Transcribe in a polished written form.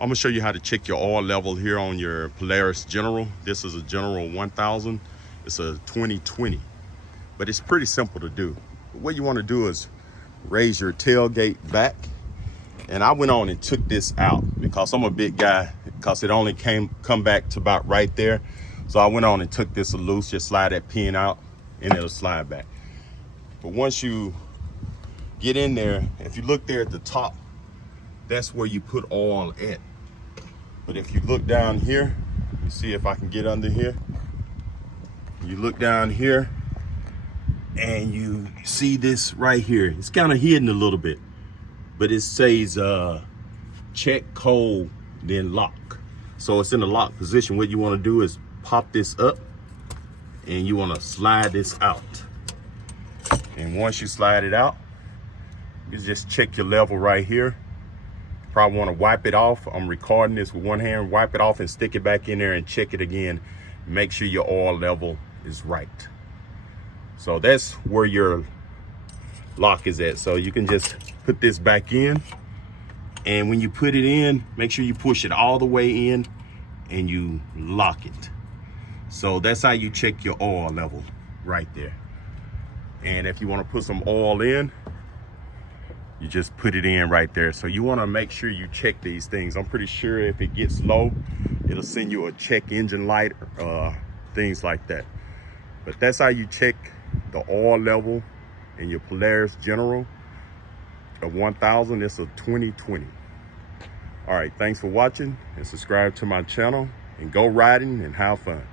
I'm gonna show you how to check your oil level here on your Polaris General. This is a General 1000. It's a 2020, but it's pretty simple to do. What you wanna do is raise your tailgate back. And I went on and took this out because I'm a big guy, because it only come back to about right there. So I went on and took this loose, just slide that pin out and it'll slide back. But once you get in there, if you look there at the top, that's where you put oil at. But if you look down here, you see if I can get under here. You look down here and you see this right here. It's kind of hidden a little bit, but it says check cold, then lock. So it's in the lock position. What you want to do is pop this up and you want to slide this out. And once you slide it out, you just check your level right here. Probably want to wipe it off. I'm recording this with one hand. Wipe it off and stick it back in there and check it again. Make sure your oil level is right. So that's where your lock is at. So you can just put this back in, and when you put it in, make sure you push it all the way in and you lock it. So that's how you check your oil level right there. And if you want to put some oil in, you just put it in right there. So you want to make sure you check these things. I'm pretty sure if it gets low, it'll send you a check engine light, things like that. But that's how you check the oil level in your Polaris General. A 1000, it's a 2020. All right, thanks for watching, and subscribe to my channel, and go riding and have fun.